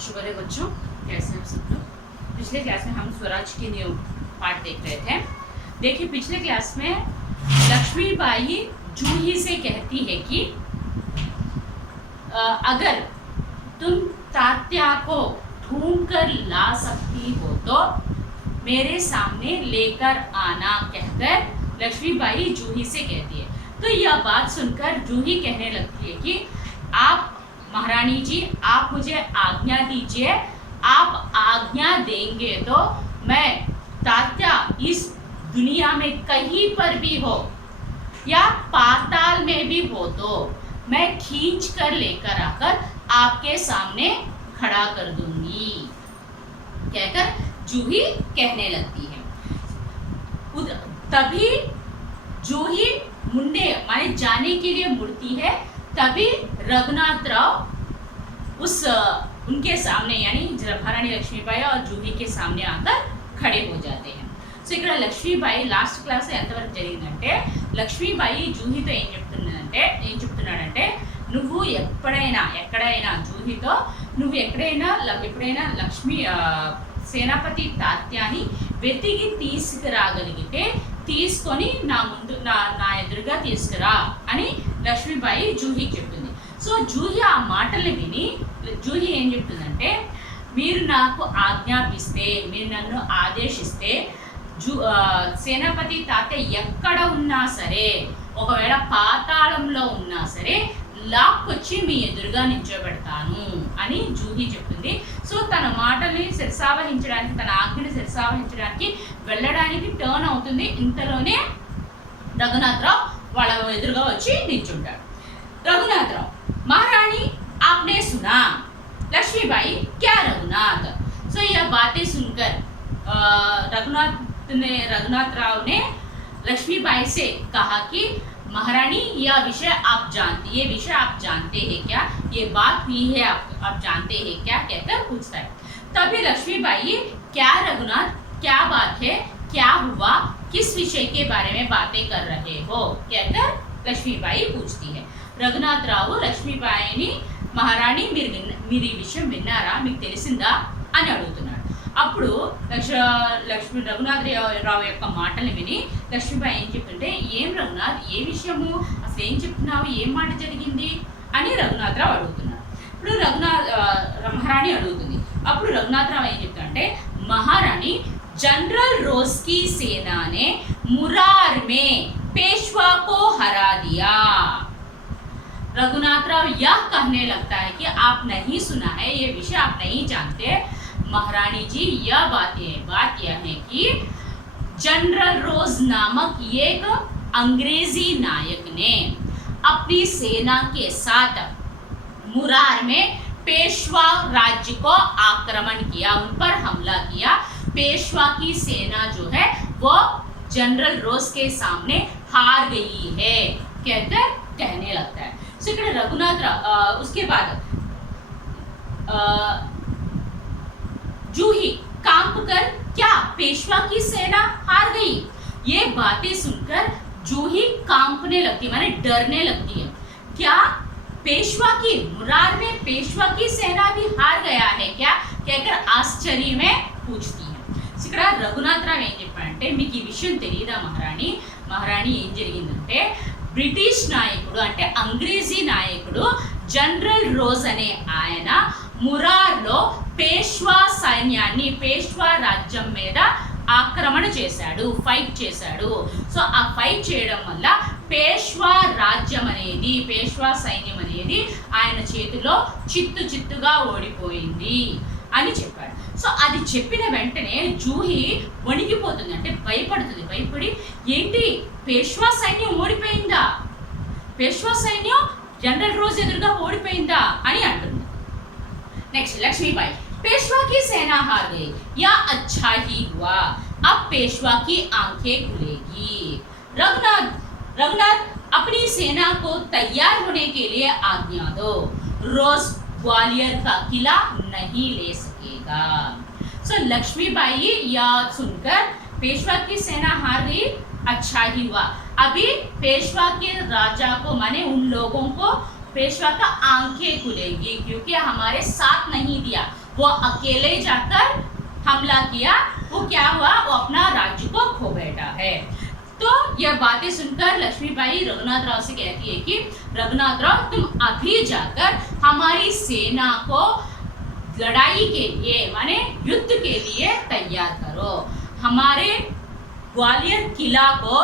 शुक्र बच्चों, कैसे हैं सब लोग। पिछले क्लास में हम स्वराज के नियम पाठ देख रहे थे। देखिए, पिछले क्लास में लक्ष्मीबाई जूही से कहती है कि अगर तुम तात्या को ढूंढ कर ला सकती हो तो मेरे सामने लेकर आना, कहकर लक्ष्मीबाई जूही से कहती है। तो यह बात सुनकर जूही कहने लगती है कि आप महारानी जी, आप मुझे आज्ञा दीजिए। आप आज्ञा देंगे तो मैं तात्या इस दुनिया में कहीं पर भी हो या पाताल में भी हो तो मैं खींच कर लेकर आकर आपके सामने खड़ा कर दूंगी, कहकर जूही कहने लगती है। तभी जूही मुंडे माने जाने के लिए मुड़ती है। तभी रघुनाथ राव उनके सामने यानी महारानी लक्ष्मीबाई और जूही के सामने आकर खड़े हो जाते हैं। సో ఇక్కడ లక్ష్మీబాయి లాస్ట్ క్లాస్ ఎంతవరకు జరిగిందంటే, లక్ష్మీబాయి జూహితో ఏం చెప్తున్నాడంటే నువ్వు ఎక్కడైనా జూహితో నువ్వు ఎప్పుడైనా లక్ష్మీ సేనాపతి తాత్యాని వెతికి తీసుకురాగలిగితే తీసుకొని నా ఎదురుగా తీసుకురా అని లక్ష్మీబాయి జూహికి చెప్తుంది. సో జూహి ఆ మాటలు విని జూహి ఏం చెప్తుందంటే, మీరు నాకు ఆజ్ఞాపిస్తే, మీరు నన్ను ఆదేశిస్తే సేనాపతి తాత్య ఎక్కడ ఉన్నా సరే, ఒకవేళ పాతాళంలో ఉన్నా సరే లాక్కొచ్చి మీ ఎదురుగా నిల్చోబెడతాను అని జూహి చెప్తుంది. సో తన మాటల్ని శిరసావహించడానికి, తన ఆజ్ఞని శిరసావహించడానికి వెళ్ళడానికి టర్న్ అవుతుంది. ఇంతలోనే రఘునాథరావు వాళ్ళ ఎదురుగా వచ్చి నిల్చుంటాడు. रघुनाथराव, महारानी आपने सुना, लक्ष्मीबाई क्या रघुनाथ। सो यह बातें सुनकर रघुनाथ राव ने लक्ष्मीबाई से कहा कि महारानी यह विषय आप जानते हैं क्या, ये बात हुई है आप जानते हैं क्या, कहकर पूछता है। तभी लक्ष्मीबाई, क्या रघुनाथ, क्या बात है, क्या हुआ, किस विषय के बारे में बातें कर रहे हो, कहकर लक्ष्मीबाई पूछती है. రఘునాథరావు లక్ష్మీబాయిని, మహారాణి మీరు ఈ విషయం విన్నారా, మీకు తెలిసిందా అని అడుగుతున్నాడు. అప్పుడు రఘునాథరావు యొక్క మాటలు విని లక్ష్మీబాయి ఏం చెప్తుంటే, ఏం రఘునాథ్, ఏ విషయము, అసలు ఏం చెప్తున్నావు, ఏం మాట జరిగింది అని రఘునాథరావు అడుగుతున్నాడు. ఇప్పుడు మహారాణి అడుగుతుంది. అప్పుడు రఘునాథరావు ఏం చెప్తాడంటే, మహారాణి जनरल रोज की सेना ने मुरार में पेशवा को हरा दिया. रघुनाथ राव यह कहने लगता है कि आप नहीं सुना है, ये विषय आप नहीं जानते महारानी जी. यह बात यह है कि जनरल रोज नामक एक अंग्रेजी नायक ने अपनी सेना के साथ मुरार में पेशवा राज्य को आक्रमण किया, उन पर हमला किया. पेशवा की सेना जो है वो जनरल रोज के सामने हार गई है, कहकर कहने लगता है. सो रघुनाथ उसके बाद जूही कांप कर, क्या पेशवा की सेना हार गई, ये बातें सुनकर जूही कांपने लगती, माने डरने लगती है. क्या पेशवा की, मुरार में पेशवा की सेना भी हार गया है क्या, कहकर आश्चर्य में पूछती है. ఇక్కడ రఘునాథరావు ఏం చెప్పాడంటే, మీకు ఈ విషయం తెలియదా మహారాణి ఏం జరిగిందంటే, బ్రిటిష్ నాయకుడు అంటే అంగ్రేజీ నాయకుడు జనరల్ రోజ్ అనే ఆయన మురార్లో పేష్వా సైన్యాన్ని, పేష్వా రాజ్యం మీద ఆక్రమణ చేశాడు, ఫైట్ చేశాడు. సో ఆ ఫైట్ చేయడం వల్ల పేష్వా రాజ్యం అనేది, పేష్వా సైన్యం అనేది ఆయన చేతిలో చిత్తుగా ఓడిపోయింది అని చెప్పాడు. సో అది చెప్పిన వెంటనే జూహి వణికిపోతుంది, అంటే భయపడుతుంది. భయపడి, ఏంటి పేష్వా సైన్యం ఓడిపోయిందా, పేష్వా సైన్యం जनरल रोज ఎదురుగా ఓడిపోయిందా అని అంటుంది. నెక్స్ట్ లక్ష్మీబాయి, पेशवा की सेना हार गई, या अच्छा ही हुआ, अब पेशवा की आंखें खुलेगी. रघुनाथ अपनी सेना को तैयार होने के लिए आज्ञा दो, रोज ग्वालियर का किला नहीं ले सकेगा. सो लक्ष्मीबाई यह सुनकर, पेशवा की सेना हार गई, अच्छा ही हुआ, अभी पेशवा के राजा को माने उन लोगों को पेशवा का आंखें खुलेगी, क्योंकि हमारे साथ नहीं दिया, वो अकेले जाकर हमला किया, वो क्या हुआ, वो अपना राज्य को खो बैठा है। तो यह बातें सुनकर लक्ष्मीबाई रघुनाथ राव से कहती है कि रघुनाथ राव तुम अभी जाकर हमारी सेना को लड़ाई के लिए माने युद्ध के लिए तैयार करो। हमारे ग्वालियर किला को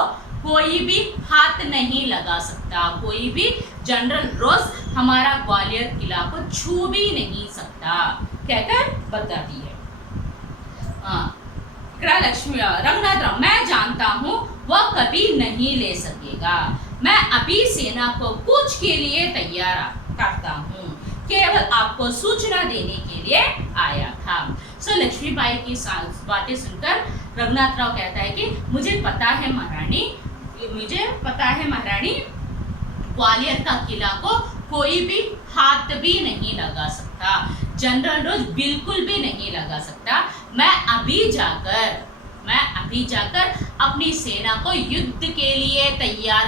कोई भी हाथ नहीं लगा सकता, कोई भी जनरल रोज हमारा ग्वालियर किला को छू भी नहीं सकता, कहकर बताती है। लक्ष्मी रघुनाथ राव, मैं जानता हूँ वह कभी नहीं ले सकेगा। मैं अभी सेना को कूच के लिए तैयार करता हूँ, केवल आपको सूचना देने के लिए आया था। लक्ष्मीबाई की बातें सुनकर रघुनाथ राव कहता है कि मुझे पता है महारानी, ग्वालियर का किला को कोई भी हाथ भी नहीं लगा सकता, जनरल रोज बिल्कुल भी नहीं लगा सकता। मैं अभी जाकर अपनी सेना को युद्ध के लिए तैयार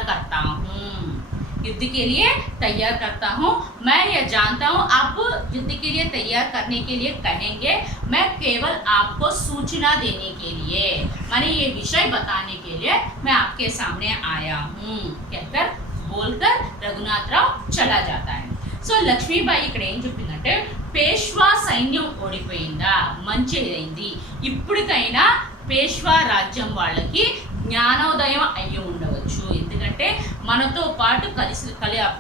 करता हूँ। मैं यह जानता हूँ आप युद्ध के लिए तैयार करने के लिए कहेंगे, मैं केवल आपको सूचना देने के लिए माने ये विषय बताने के लिए मैं आपके सामने आया हूँ, कहकर बोलकर रघुनाथ राव चला जाता है। లక్ష్మీబాయి ఇక్కడ ఏం చెప్పిందంటే పేష్వా సైన్యం ఓడిపోయిందా, మంచిదైంది, ఇప్పటికైనా పేష్వా రాజ్యం వాళ్ళకి జ్ఞానోదయం అయ్యి ఉండవచ్చు. ఎందుకంటే మనతో పాటు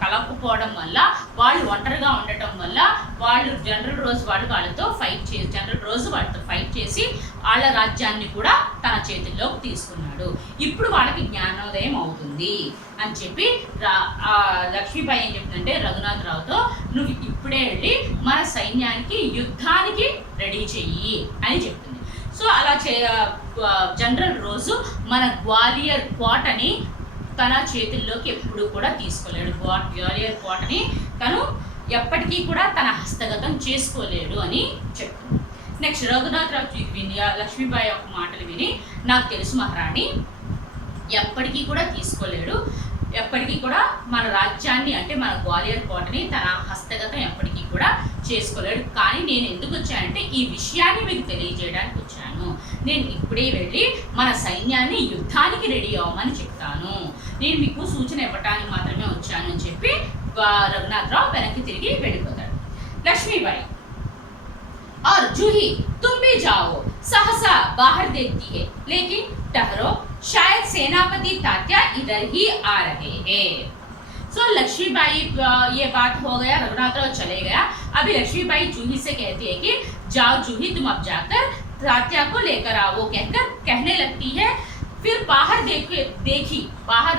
కలపకపోవడం వల్ల, వాళ్ళు ఒంటరిగా ఉండటం వల్ల వాళ్ళు జనరల్ రోజు వాళ్ళతో ఫైట్ చేసి వాళ్ళ రాజ్యాన్ని కూడా తన చేతుల్లోకి తీసుకున్నాడు. ఇప్పుడు వాళ్ళకి జ్ఞానోదయం అవుతుంది అని చెప్పి లక్ష్మీబాయి ఏం చెప్తుందంటే రఘునాథ్ రావుతో, నువ్వు ఇప్పుడే వెళ్ళి మన సైన్యానికి యుద్ధానికి రెడీ చెయ్యి అని చెప్తుంది. అలా జనరల్ రోజు మన గ్వాలియర్ కోటని తన చేతుల్లోకి ఎప్పుడు కూడా తీసుకోలేడు. గ్వాలియర్ కోటని తను ఎప్పటికీ కూడా తన హస్తగతం చేసుకోలేడు అని చెప్తుంది. నెక్స్ట్ రఘునాథ్ రావు విని లక్ష్మీబాయి యొక్క మాటలు విని, నాకు తెలుసు మహారాణి, ఎప్పటికీ కూడా తీసుకోలేడు, ఎప్పటికీ కూడా మన రాజ్యాన్ని అంటే మన గ్వాలియర్ కోటని తన హస్తగతం ఎప్పటికీ కూడా చేసుకోలేడు. కానీ నేను ఎందుకు వచ్చానంటే ఈ విషయాన్ని మీకు తెలియజేయడానికి వచ్చాను. నేను ఇప్పుడే వెళ్ళి మన సైన్యాన్ని యుద్ధానికి రెడీ అవ్వమని చెప్తాను, నేను మీకు సూచన ఇవ్వటానికి మాత్రమే వచ్చాను అని చెప్పి రఘునాథ్ రావు వెనక్కి తిరిగి వెళ్ళిపోతాడు. లక్ష్మీబాయి और जूही तुम भी जाओ, सहसा बाहर देखती है, लेकिन ठहरो, शायद सेनापति तात्या इधर ही आ रहे हैं। लक्ष्मीबाई ये बात हो गया, रघुनाथ राव चले गया। अभी लक्ष्मीबाई जूही से कहती है कि जाओ जूही, तुम अब जाकर तात्या को लेकर आओ, वो कहकर कहने लगती है। फिर बाहर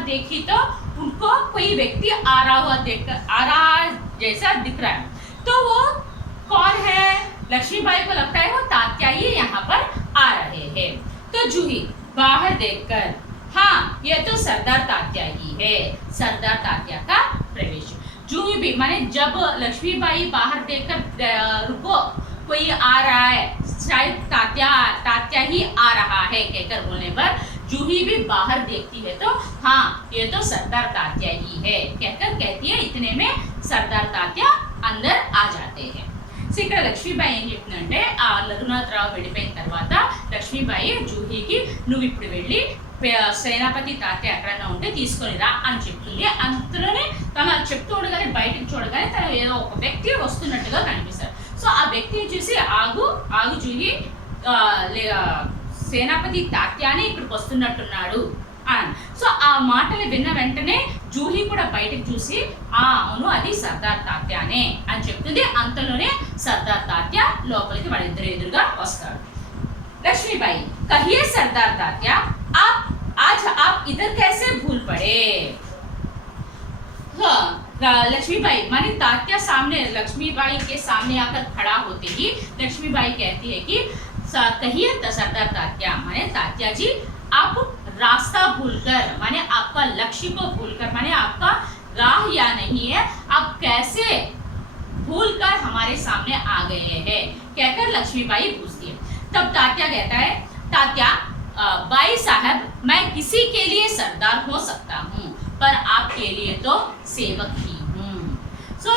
देखी तो उनको कोई व्यक्ति आ रहा जैसा दिख रहा है। तो वो कौन है? लक्ष्मीबाई को लगता है वो तात्या ही यहाँ पर आ रहे हैं। तो जूही बाहर देखकर, हाँ ये तो सरदार तात्या ही है, सरदार तात्या का प्रवेश। जूही भी माने जब लक्ष्मीबाई बाहर देखकर रुको कोई आ रहा है, शायद तात्या ही आ रहा है कहकर बोलने पर जूही भी बाहर देखती है तो हाँ ये तो सरदार तात्या ही है कहकर कहती है। इतने में सरदार तात्या अंदर आ जाते हैं। ఇక్కడ లక్ష్మీబాయి ఏం చెప్తుందంటే, ఆ రఘునాథ్ రావు వెళ్ళిపోయిన తర్వాత లక్ష్మీబాయి జూహీకి, నువ్వు ఇప్పుడు వెళ్ళి సేనాపతి తాత్య ఎక్కడైనా ఉంటే తీసుకొని రా అని చెప్తుంది. అంతలోనే తను చెప్తూ ఉండగానే బయటకు చూడగానే తను ఏదో ఒక వ్యక్తి వస్తున్నట్టుగా కనిపిస్తారు. ఆ వ్యక్తిని చూసి ఆగు జూహీ, సేనాపతి తాత్యానే ఇక్కడికి వస్తున్నట్టున్నాడు అని. ఆ మాటలు విన్న వెంటనే జూహీ కూడా బయటకు చూసి అవును అది సర్దార్ తాత్యానే అని చెప్తుంది. అంతలోనే సర్దార్ తాత్య లోపలికి వాళ్ళిద్దరు ఎదురుగా వస్తాడు. लक्ष्मीबाई, कहिए सरदार तात्या, आज आप इधर कैसे भूल पड़े? लक्ष्मीबाई माने तात्या लक्ष्मीबाई के सामने आकर खड़ा होते ही लक्ष्मीबाई कहती है कि कहिए सरदार तात्या, माने तात्या जी आप रास्ता भूलकर माने आपका लक्ष्य को भूलकर माने आपका राह या नहीं है, आप कैसे भूलकर हमारे सामने आ गए हैं कहकर लक्ष्मीबाई पूछती है। तब तात्या कहता है, तात्या बाई साहब, मैं किसी के लिए सरदार हो सकता हूँ पर आपके लिए तो सेवक ही हूँ।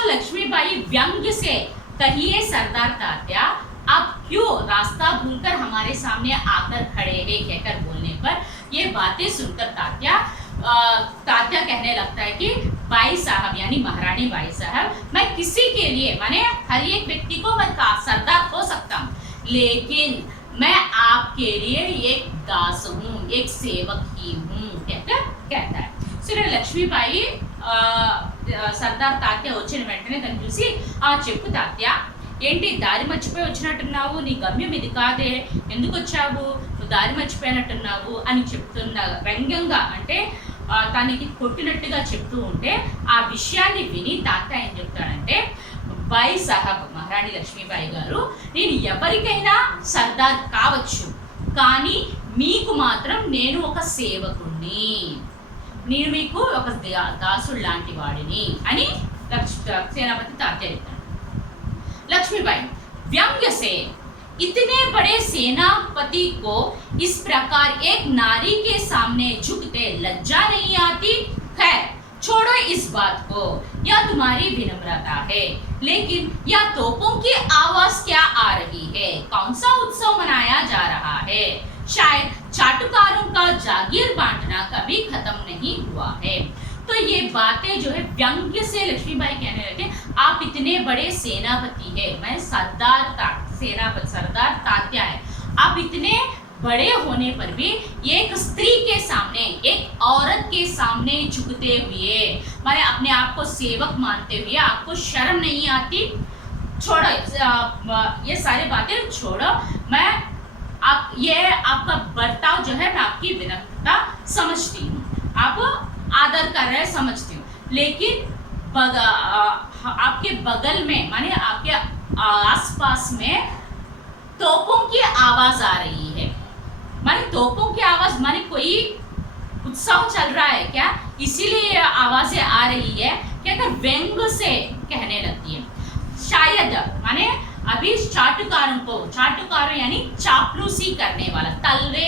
लक्ष्मीबाई व्यंग्य से, कहिए सरदार तात्या आप क्यों रास्ता भूलकर हमारे सामने आकर खड़े हैं, कहकर बोलने पर ये बातें सुनकर तात्या कहने लगता है कि बाई साहब यानी महारानी बाई साहब, मैं किसी के लिए माने हर एक व्यक्ति को मैं सरदार हो सकता हूँ, लेकिन मैं आपके लिए एक दास हूँ, एक सेवक ही हूँ, कहकर कहता है. సరే లక్ష్మీబాయి సర్దార్ తాత్య వచ్చిన వెంటనే తను చూసి, చెప్పు తాత్య, ఏంటి దారి మర్చిపోయి వచ్చినట్టున్నావు, నీ గమ్యం ఇది కాదే, ఎందుకు వచ్చావు, నువ్వు దారి మర్చిపోయినట్టున్నావు అని చెప్తున్న వ్యంగ్యంగా, అంటే తనకి కొట్టినట్టుగా చెప్తూ ఉంటే ఆ విషయాన్ని విని తాత్య ఏం చెప్తాడంటే, బాయి సాహబ్ మహారాణి లక్ష్మీబాయి గారు, నేను ఎవరికైనా సర్దార్ కావచ్చు, కానీ మీకు మాత్రం నేను ఒక సేవకుణ్ణి, నేను మీకు ఒక దాసుడు లాంటి వాడిని అని सेनापति तात्या लिखता है. लक्ष्मीबाई, व्यंग्य से इतने बड़े सेनापति को इस प्रकार एक नारी के सामने झुकते लज्जा नहीं आती? खैर छोड़ो इस बात को, यह तुम्हारी विनम्रता है, लेकिन यह तोपों की आवाज क्या आ रही है, कौन सा उत्सव मनाया जा रहा है, शायद चाटुकारों का जागीर बांटना कभी खत्म नहीं हुआ है. तो ये बातें जो है व्यंग्य से लक्ष्मीबाई कहने लगे, आप इतने बड़े सेनापति है, मैं सरदार तात्या है, आप इतने बड़े होने पर भी एक स्त्री के सामने, एक औरत के सामने झुकते हुए, माने अपने आप को सेवक मानते हुए आपको शर्म नहीं आती? छोड़ो ये सारी बातें छोड़ो, मैं ये आपका बर्ताव जो है मैं आपकी विनम्रता समझती हूँ, आप आदर कर रहे समझती हूँ, लेकिन आपके बगल में माने आपके आसपास में तोपों की आवाज आ रही है, माने तोपों की आवाज माने कोई उत्सव चल रहा है क्या, इसीलिए आवाजें आ रही है, कहकर व्यंग्य से कहने लगती है. शायद माने अभी चाटुकारों यानी चापलूसी करने वाला, तलवे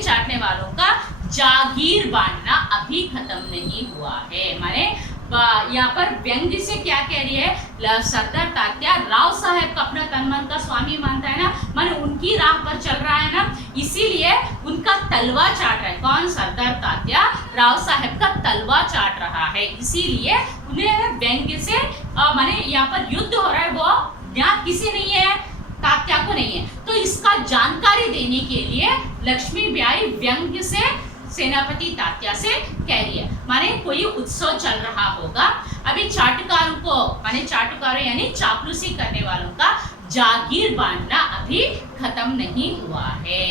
चाटने वालों का जागीर बांटना अभी खत्म नहीं हुआ है. माने यहाँ पर व्यंग्य से क्या कह रही है, सरदार तात्या राव साहब का अपना तन मन का स्वामी मानता है ना, माने उनकी राह पर चल रहा है ना, इसीलिए उनका तलवा चाट रहा है. कौन? सरदार तात्या राव साहब का तलवा चाट रहा है, इसीलिए उन्हें व्यंग्य से माने यहाँ पर युद्ध हो रहा है, वो ज्ञात किसी नहीं है, तात्या को नहीं है. तो इसका जानकारी देने के लिए लक्ष्मीबाई व्यंग्य से सेनापति तात्या से कह रही है, माने कोई उत्सव चल रहा होगा, अभी चाटुकारों यानी चापलूसी करने वालों का जागीर बांटना अभी खत्म नहीं हुआ है,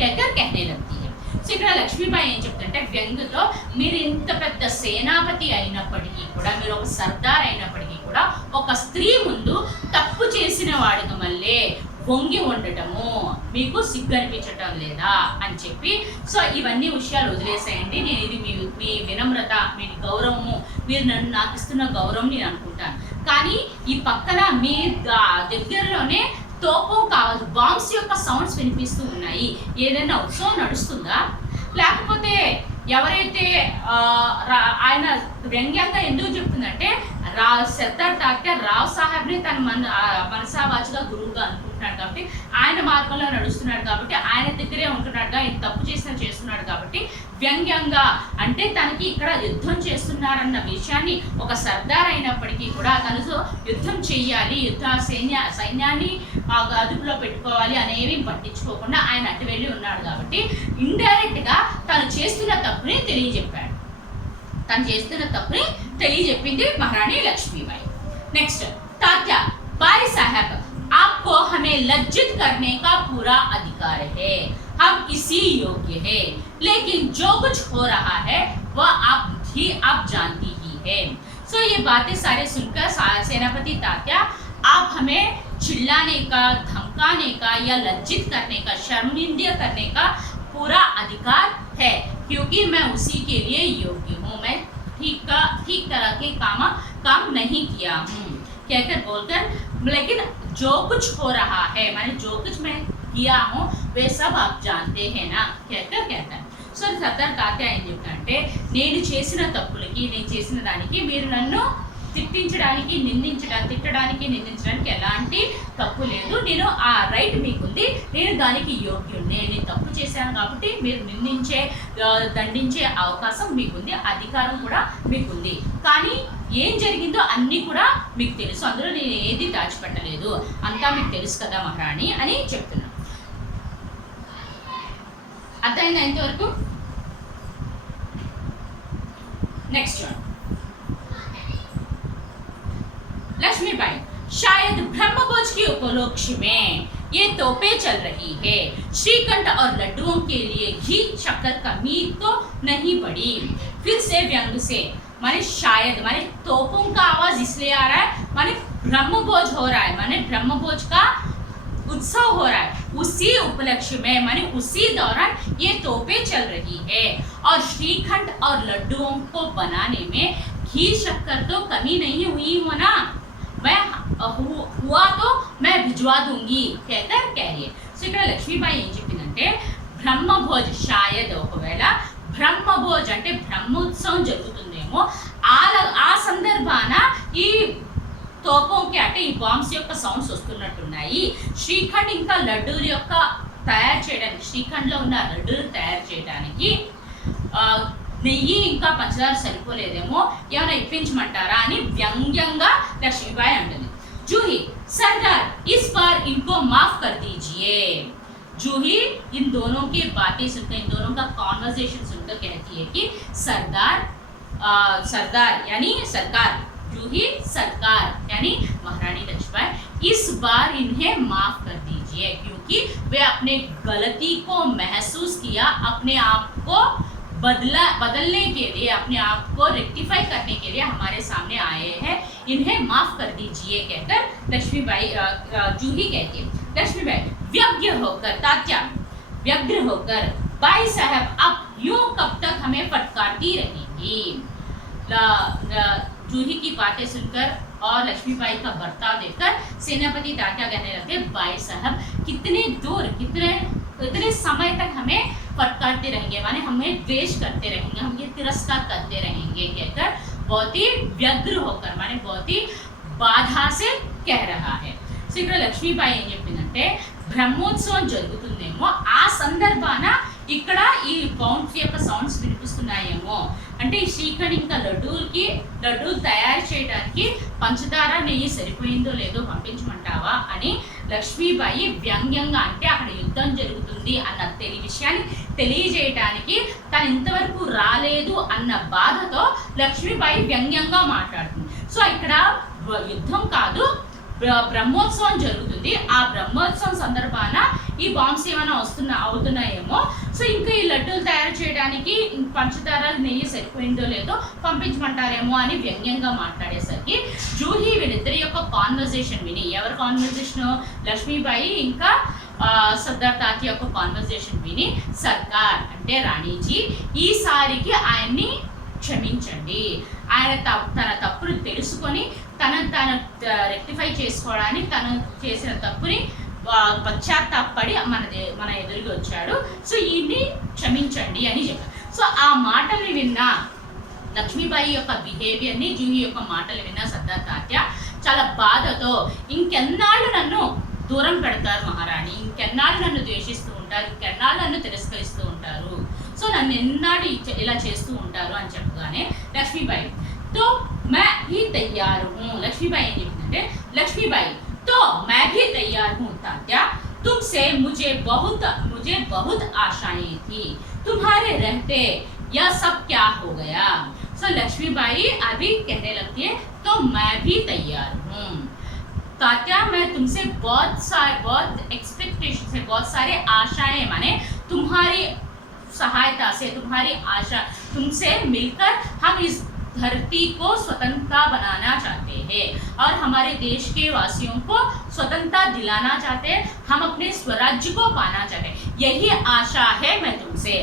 कहकर कहने लगती है. సో ఇక్కడ లక్ష్మీబాయి ఏం చెప్తుంటే వ్యంగ్యతో, మీరు ఇంత పెద్ద సేనాపతి అయినప్పటికీ కూడా, మీరు ఒక సర్దార్ అయినప్పటికీ కూడా, ఒక స్త్రీ ముందు తప్పు చేసిన వాడికి మళ్ళీ వంగి ఉండటము మీకు సిగ్గు అనిపించటం లేదా అని చెప్పి, సో ఇవన్నీ విషయాలు వదిలేసేయండి, నేను ఇది మీ వినమ్రత, మీ గౌరవము, మీరు నాకు ఇస్తున్న గౌరవం నేను అనుకుంటాను, కానీ ఈ పక్కన మీ దగ్గరలోనే తోపం కావచ్చు, బాంబ్స్ యొక్క సౌండ్స్ వినిపిస్తూ ఉన్నాయి, ఏదైనా ఉత్సవం నడుస్తుందా, లేకపోతే ఎవరైతే ఆయన వ్యంగ్యంగా ఎందుకు చెప్తుందంటే, సర్దార్ తాత్య రావ్ సాహెబ్ని తన మనసావాచిగా గురువుగా అనుకుంటున్నాడు కాబట్టి, ఆయన మార్గంలో నడుస్తున్నాడు కాబట్టి, ఆయన దగ్గరే ఉంటున్నాడుగా, ఆయన తప్పు చేస్తున్నాడు కాబట్టి వ్యంగ్యంగా, అంటే తనకి ఇక్కడ యుద్ధం చేస్తున్నారన్న విషయాన్ని, ఒక సర్దార్ అయినప్పటికీ కూడా తను యుద్ధం చెయ్యాలి, సైన్యాన్ని అదుపులో పెట్టుకోవాలి అనేవి పట్టించుకోకుండా ఆయన అటు వెళ్ళి ఉన్నాడు కాబట్టి ఇండైరెక్ట్ గా తను చేస్తున్న తప్పుని తెలియజెప్పింది మహారాణి లక్ష్मीबाई. नेक्स्ट, तात्या, बाई साहब, आपको हमें लज्जित करने का पूरा अधिकार है, हम इसी योग्य है, लेकिन जो कुछ हो रहा है वह आप जानती ही है. सो ये बातें सारे सुनकर सेनापति तात्या, आप हमें चिल्लाने का, धमकाने का या लज्जित करने का, शर्मिंदा करने का पूरा अधिकार है, क्योंकि मैं उसी के लिए योग्य हूँ, मैं ठीक तरह के काम नहीं किया हूँ, कहकर बोलकर, लेकिन जो कुछ हो रहा है, माने जो कुछ मैं किया हूँ वे सब आप जानते हैं ना, कहकर कहता है. సో సర్దార్ తాత్య ఏం చెప్తారంటే, నేను చేసిన తప్పులకి, నేను చేసిన దానికి మీరు నన్ను తిట్టడానికి నిందించడానికి ఎలాంటి తప్పు లేదు. నేను ఆ రైట్ మీకుంది, నేను దానికి యోగ్యుడిని. నేను తప్పు చేశాను కాబట్టి మీరు దండించే అవకాశం మీకుంది, అధికారం కూడా మీకుంది. కానీ ఏం జరిగిందో అన్నీ కూడా మీకు తెలుసు, అందులో నేను ఏది దాచిపెట్టలేదు, అంతా మీకు తెలుసు కదా మహారాణి అని చెప్తున్నాను. అర్థమైందా ఇంతవరకు? नेक्स्ट वन, लक्ष्मीबाई, शायद ब्रह्मभोज के उपलक्ष्य में ये तोपें चल रही है। श्रीखंड और लड्डुओं के लिए घी शक्कर कमी तो नहीं पड़ी। फिर से व्यंग से माने शायद माने तोपों का आवाज इसलिए आ रहा है, माने ब्रह्मभोज हो रहा है, माने ब्रह्मभोज का उत्सव हो रहा है, उसी उपलक्ष्य में माने उसी दौरान ये तोपें चल रही है। और श्रीखंड और लड्डुओं को बनाने में घी शक्कर तो कमी नहीं हुई हो ना, मैं हुआ तो मैं भिजवा दूंगी कहकर कह रही है. సో ఇక్కడ లక్ష్మీబాయి ఏం చెప్పిందంటే బ్రహ్మభోజ్ షాయద్ ఒకవేళ బ్రహ్మభోజ్ అంటే బ్రహ్మోత్సవం జరుగుతుందేమో ఆ సందర్భాన ఈ తోపంకి అంటే ఈ బాంబ్స్ యొక్క సౌండ్స్ వస్తున్నట్టున్నాయి. శ్రీఖండ్ ఇంకా లడ్డూల యొక్క తయారు చేయడానికి, శ్రీఖండ్లో ఉన్న లడ్డూలు తయారు చేయడానికి నెయ్యి ఇంకా పంచదార సరిపోలేదేమో, ఏమైనా ఇప్పించమంటారా అని వ్యంగ్యంగా లక్ష్మీబాయి అంటుంది. जूही, सरदार इस बार इनको माफ कर दीजिए. जूही इन दोनों की बातें सुनकर, इन दोनों का कॉन्वर्सेशन सुनकर कहती है कि सरदार यानी सरकार, जूही सरकार यानी महारानी लक्ष्मीबाई, इस बार इन्हें माफ कर दीजिए क्योंकि वे अपने गलती को महसूस किया, अपने आप को बदलने के लिए, अपने आप को रेक्टिफाई करने के लिए हमारे सामने आए हैं, इन्हें माफ कर दीजिए कहकर लक्ष्मीबाई जूही कहती है. लक्ष्मीबाई व्यग्र होकर, तात्या व्यग्र होकर, बाई साहब अब यूं कब तक हमें फटकारती रहेंगी. जूही की बातें सुनकर और लक्ष्मीबाई का बर्ताव देखकर सेनापति तात्या कहने लगते, बाई साहब कितने दूर, कितने समय तक हमें फटकारते रहेंगे, माने हमें द्वेष करते रहेंगे, हम ये तिरस्कार करते रहेंगे कहकर बहुत ही व्यग्र होकर, माने बहुत ही बाधा से कह रहा है. సో ఇక్కడ లక్ష్మీబాయి ఏం చెప్పిందంటే బ్రహ్మోత్సవం జరుగుతుందేమో ఆ సందర్భాన ఇక్కడ ఈ బౌండ్స్ యొక్క సౌండ్స్ వినిపిస్తున్నాయేమో, అంటే ఈ శ్రీఖండ్ ఇంకా లడ్డూలు తయారు చేయడానికి పంచదార నెయ్యి సరిపోయిందో లేదో పంపించమంటావా అని లక్ష్మీబాయి వ్యంగ్యంగా, అంటే అక్కడ యుద్ధం జరుగుతుంది అన్న విషయాన్ని తెలియజేయడానికి తను ఇంతవరకు రాలేదు అన్న బాధతో లక్ష్మీబాయి వ్యంగ్యంగా మాట్లాడుతుంది. సో ఇక్కడ యుద్ధం కాదు, బ్రహ్మోత్సవం జరుగుతుంది. ఆ బ్రహ్మోత్సవం సందర్భాన ఈ బాంబ్స్ ఏమైనా అవుతున్నాయేమో, సో ఇంకా ఈ లడ్డూలు తయారు చేయడానికి పంచదార నెయ్యి సరిపోయిందో లేదో పంపించమంటారేమో అని వ్యంగ్యంగా మాట్లాడేసరికి జూహీ వీళ్ళిద్దరి యొక్క కాన్వర్జేషన్ విని, ఎవరి కాన్వర్జేషన్, లక్ష్మీబాయి ఇంకా సర్దార్ తాత్య యొక్క కాన్వర్జేషన్ విని, సర్కార్ అంటే రాణీజీ ఈసారికి ఆయన్ని క్షమించండి, ఆయన తన తప్పును తెలుసుకొని తను రెక్టిఫై చేసుకోవడానికి తను చేసిన తప్పుని పశ్చాత్తాపడి మన ఎదురుగా వచ్చాడు, సో ఈయన్ని క్షమించండి అని చెప్పారు. సో ఆ మాటల్ని విన్న లక్ష్మీబాయి యొక్క బిహేవియర్ని, జూహీ యొక్క మాటలు విన్న సర్దార్ తాత్య చాలా బాధతో ఇంకెన్నాళ్ళు నన్ను దూరం పెడతారు మహారాణి, ఇంకెన్నాళ్ళు నన్ను ద్వేషిస్తూ ఉంటారు, ఇంకెన్నాళ్ళు నన్ను తిరస్కరిస్తూ ఉంటారు, సో నన్ను ఎన్నాళ్ళు ఇలా చేస్తూ ఉంటారు అని చెప్పగానే లక్ష్మీబాయి तो मैं भी तैयार हूँ. लक्ष्मीबाई ने कहते हैं, लक्ष्मीबाई तो मैं भी तैयार हूँ तात्या, तुमसे मुझे बहुत आशाएं थी, तुम्हारे रहते यह सब क्या हो गया. सो लक्ष्मीबाई अभी कहने लगती है तो मैं भी तैयार हूँ तात्या, मैं तुमसे बहुत एक्सपेक्टेशन से, बहुत सारे आशाएं, माने तुम्हारी सहायता से, तुम्हारी आशा, तुमसे मिलकर हम इस धरती को स्वतंत्रता बनाना चाहते हैं और हमारे देश के वासियों को स्वतंत्रता दिलाना चाहते हैं, हम अपने स्वराज्य को पाना चाहते हैं, यही आशा है मैं तुमसे,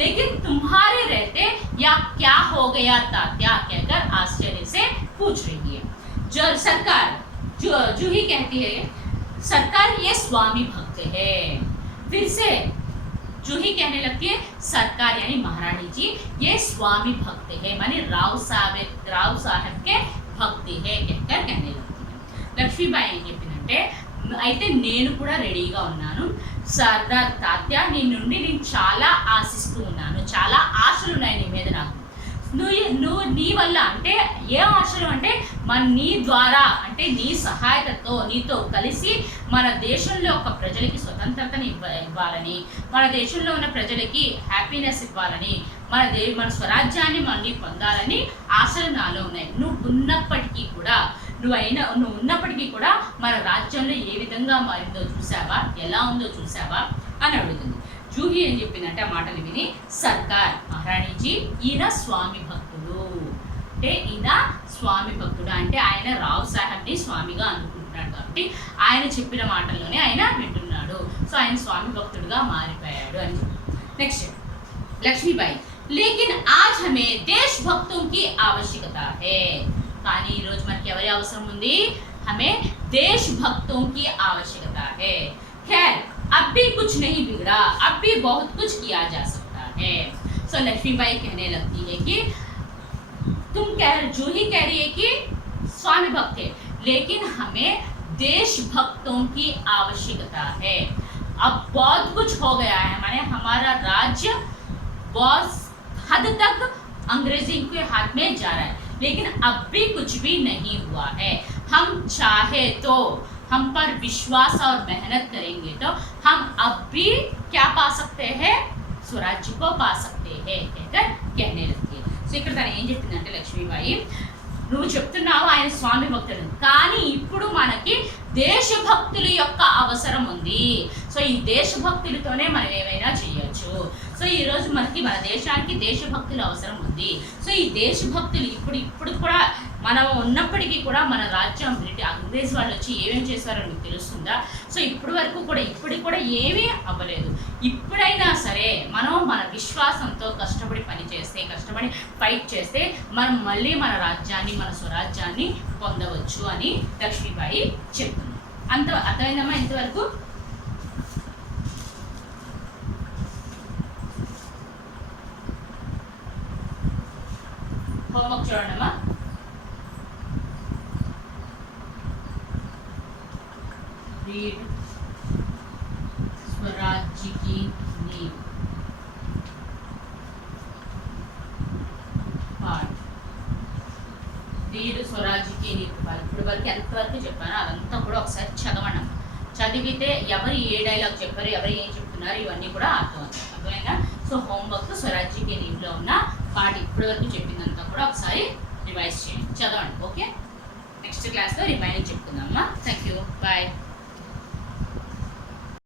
लेकिन तुम्हारे रहते या क्या हो गया तात्या कहकर आश्चर्य से पूछ रही है. जो सरकार जूही कहती है, सरकार ये स्वामी भक्त है. फिर से जूही कहने लगती है, सरकार यानी महारानी जी ये स्वामी भक्त है, माने राव साहब के भक्ति है कहकर कहने लगती है. లక్ష్మీబాయి ఏం చెప్పిందంటే అయితే నేను కూడా రెడీగా ఉన్నాను సర్దార్ తాత్య, నీ నుండి నేను చాలా ఆశిస్తూ ఉన్నాను, చాలా ఆశలు ఉన్నాయి నీ మీద నాకు. నువ్వు నీ వల్ల అంటే ఏ ఆశలు అంటే నీ ద్వారా అంటే నీ సహాయతతో నీతో కలిసి మన దేశంలో ఒక ప్రజలకి స్వతంత్రతని ఇవ్వాలని, మన దేశంలో ఉన్న ప్రజలకి హ్యాపీనెస్ ఇవ్వాలని, మన స్వరాజ్యాన్ని మళ్ళీ పొందాలని ఆశలు నాలో ఉన్నాయి. నువ్వు ఉన్నప్పటికీ కూడా మన రాజ్యంలో ఏ విధంగా మారిందో చూసావా, ఎలా ఉందో చూసావా అని అడుగుతుంది. జూహి ఏం చెప్పిందంటే ఆ మాటలు విని, సర్కార్ మహారాణీజీ ఈయన స్వామి భక్తుడు అంటే ఈయన స్వామి భక్తుడు అంటే ఆయన రావు సాహెబ్ని స్వామిగా అనుకుంటున్నాడు కాబట్టి ఆయన చెప్పిన మాటల్లోనే ఆయన వింటున్నాడు. సో ఆయన స్వామి భక్తుడుగా మారిపోయాడు అని చెప్పి. నెక్స్ట్ లక్ష్మీబాయి, లేకిన్ ఆజ్ హమే దేశభక్తుం కి ఆవశ్యకత హై. కానీ ఈరోజు మనకి ఎవరి అవసరం ఉంది? హమే దేశభక్తుం కి ఆవశ్యకత హై. ఖైర్ अब भी कुछ नहीं बिगड़ा, अब भी बहुत कुछ किया जा सकता है. सो लक्ष्मीबाई कहने लगती है कि जूही कह रही है कि स्वामी भक्त है, लेकिन हमें देशभक्तों की आवश्यकता है. अब बहुत कुछ हो गया है, माने हमारा राज्य बहुत हद तक अंग्रेजी के हाथ में जा रहा है, लेकिन अब भी कुछ भी नहीं हुआ है. हम चाहे तो हम पर विश्वास और मेहनत करेंगे तो हम अब भी क्या पा सकते हैं? स्वराज्य को पा सकते हैं कहकर कहने लगती है. సో ఇక్కడ తను ఏం చెప్పిందంటే లక్ష్మీబాయి, నువ్వు చెప్తున్నావు ఆయన స్వామి భక్తుడు, కానీ ఇప్పుడు మనకి దేశభక్తుల యొక్క అవసరం ఉంది. సో ఈ దేశభక్తులతోనే మనం ఏమైనా చేయొచ్చు. సో ఈరోజు మనకి మన దేశానికి దేశభక్తుల అవసరం ఉంది. సో ఈ దేశభక్తులు ఇప్పుడు కూడా మనం ఉన్నప్పటికీ కూడా మన రాజ్యం అంగ్రేజ్ వాళ్ళు వచ్చి ఏమేమి చేశారో మీకు తెలుస్తుందా? సో ఇప్పటికి కూడా ఏమీ అవ్వలేదు. ఇప్పుడైనా సరే మనం మన విశ్వాసంతో కష్టపడి పనిచేస్తే, కష్టపడి ఫైట్ చేస్తే మనం మళ్ళీ మన రాజ్యాన్ని, మన స్వరాజ్యాన్ని పొందవచ్చు అని లక్ష్మీబాయి చెప్తుంది. అర్థమైందమ్మా ఇంతవరకు? హోంవర్క్ చూడండమ్మా. रीड स्वराज्य की नींव पार्ट. రీడ్ స్వరాజ్య కి నీవ్ పార్ట్. ఇప్పుడు వరకు ఎంతవరకు చెప్పానో అదంతా కూడా ఒకసారి చదవండి. చదివితే ఎవరు ఏ డైలాగ్ చెప్పారు, ఎవరు ఏం చెప్తున్నారు, ఇవన్నీ కూడా అర్థమైందా? సో హోంవర్క్ స్వరాజ్య కి నీవ్లో ఉన్న పార్ట్ ఇప్పటి వరకు చెప్పిందంతా కూడా ఒకసారి రివైజ్ చేయండి, చదవండి. ఓకే, నెక్స్ట్ క్లాస్లో రిమైనింగ్ చెప్పుకుందామా.